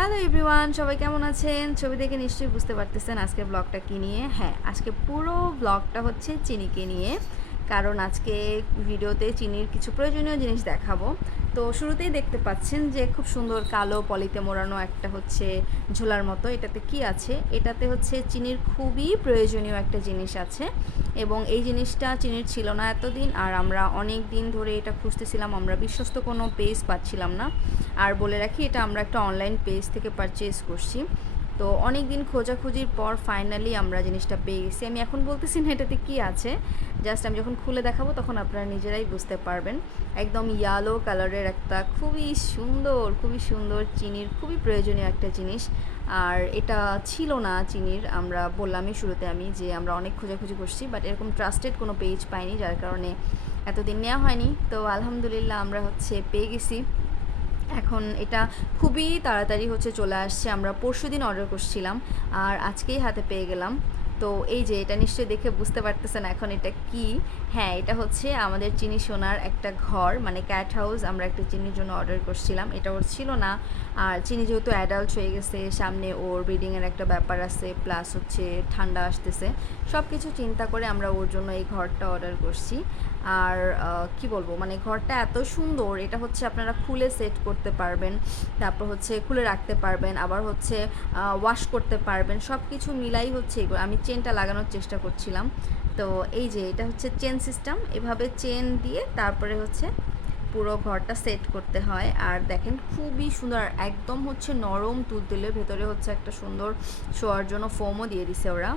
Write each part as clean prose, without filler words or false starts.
Hello everyone, সবাই কেমন আছেন? ছবি দেখে নিশ্চয়ই বুঝতে পারতেছেন আজকের ব্লগটা কী নিয়ে। হ্যাঁ, আজকে পুরো ব্লগটা হচ্ছে চিনিকে নিয়ে, কারণ আজকে ভিডিওতে চিনির কিছু প্রয়োজনীয় জিনিস দেখাবো। তো শুরুতেই দেখতে পাচ্ছেন যে খুব সুন্দর কালো পলিতে মোড়ানো একটা হচ্ছে ঝোলার মতো। এটাতে কি আছে? এটাতে হচ্ছে চিনির খুবই প্রয়োজনীয় একটা জিনিস আছে, এবং এই জিনিসটা চিনির ছিল না এতদিন, আর আমরা অনেক দিন ধরে এটা খুঁজতেছিলাম। আমরা বিশ্বস্ত কোনো পেজ পাচ্ছিলাম না। আর বলে রাখি, এটা আমরা একটা অনলাইন পেজ থেকে পারচেজ করছি। তো অনেক দিন খোঁজাখুঁজির পর ফাইনালি আমরা জিনিসটা পেয়ে গেছি। আমি এখন বলতেছি না এটাতে কী আছে, জাস্ট আমি যখন খুলে দেখাবো তখন আপনারা নিজেরাই বুঝতে পারবেন। একদম ইয়েলো কালারের একটা খুবই সুন্দর চিনির খুবই প্রয়োজনীয় একটা জিনিস। আর এটা ছিল না চিনির, আমরা বললামই শুরুতে আমি যে আমরা অনেক খোঁজাখুঁজি করছি, বাট এরকম ট্রাস্টেড কোনো পেজ পাইনি, যার কারণে এতদিন নেওয়া হয়নি। তো আলহামদুলিল্লাহ আমরা হচ্ছে পেয়ে গেছি। এখন এটা খুবই তাড়াতাড়ি হচ্ছে চলে আসছে। আমরা পরশুদিন অর্ডার করছিলাম আর আজকেই হাতে পেয়ে গেলাম। তো এই যে এটা নিশ্চয়ই দেখে বুঝতে পারতেছেন এখন এটা কি। হ্যাঁ, এটা হচ্ছে আমাদের চিনি সোনার একটা ঘর, মানে ক্যাট হাউস। আমরা একটা চিনির জন্য অর্ডার করছিলাম, এটা ওর ছিল না। আর চিনি যেহেতু অ্যাডাল্ট হয়ে গেছে, সামনে ওর ব্রিডিংয়ের একটা ব্যাপার আছে, প্লাস হচ্ছে ঠান্ডা আসতেছে, সব কিছু চিন্তা করে আমরা ওর জন্য এই ঘরটা অর্ডার করছি। আর কি বলবো, মানে ঘরটা এত সুন্দর, এটা হচ্ছে আপনারা খুলে সেট করতে পারবেন, তারপর হচ্ছে খুলে রাখতে পারবেন, আবার হচ্ছে ওয়াশ করতে পারবেন, সব কিছু মিলাই হচ্ছে এগুলো। আমি চেনটা লাগানোর চেষ্টা করছিলাম। তো এই যে এটা হচ্ছে চেন সিস্টেম, এভাবে চেন দিয়ে তারপরে হচ্ছে পুরো ঘরটা সেট করতে হয়। আর দেখেন খুবই সুন্দর, একদম হচ্ছে নরম তুলতুলে, ভেতরে হচ্ছে একটা সুন্দর শোয়ার জন্য ফোমও দিয়ে দিছে ওরা।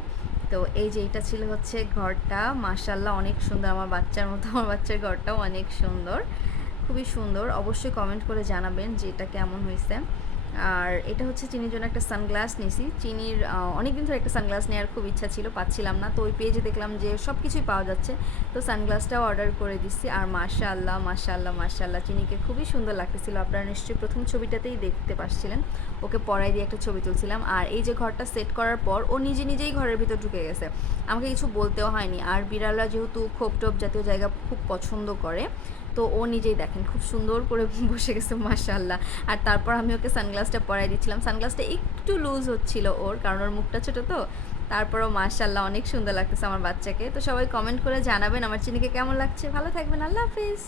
তো এই যে এটা ছিল হচ্ছে ঘরটা, মাশাআল্লাহ অনেক সুন্দর, আমার বাচ্চার মতো। আমার বাচ্চার ঘরটাও অনেক সুন্দর, খুবই সুন্দর। অবশ্যই কমেন্ট করে জানাবেন যে এটা কেমন হয়েছে। আর এটা হচ্ছে চিনির জন্য একটা সানগ্লাস নিয়েছি। চিনির অনেক দিন ধরে একটা সানগ্লাস নেওয়ার খুব ইচ্ছা ছিল, পাচ্ছিলাম না। তো ওই পেজে দেখলাম যে সব কিছুই পাওয়া যাচ্ছে, তো সানগ্লাসটাও অর্ডার করে দিচ্ছি। আর মাশাআল্লাহ মাশাআল্লাহ মাশাআল্লাহ, চিনিকে খুবই সুন্দর লাগতেছিল। আপনারা নিশ্চয়ই প্রথম ছবিটাতেই দেখতে পাচ্ছিলেন, ওকে পরাই দিয়ে একটা ছবি তুলছিলাম। আর এই যে ঘরটা সেট করার পর ও নিজেই ঘরের ভিতর ঢুকে গেছে, আমাকে কিছু বলতেও হয়নি। আর বিড়ালরা যেহেতু খোপ টোপ জাতীয় জায়গা খুব পছন্দ করে, তো ও নিজেই দেখেন খুব সুন্দর করে বসে গেছে মাশাআল্লাহ। আর তারপর আমি ওকে সানগ্লাসটা পরাই দিচ্ছিলাম। সানগ্লাসটা একটু লুজ হচ্ছিল ওর, কারণ ওর মুখটা ছোটো তো। তারপরও মাশাআল্লাহ অনেক সুন্দর লাগতেছে আমার বাচ্চাকে। তো সবাই কমেন্ট করে জানাবেন আমার চিনিকে কেমন লাগছে। ভালো থাকবেন, আল্লাহ হাফিজ।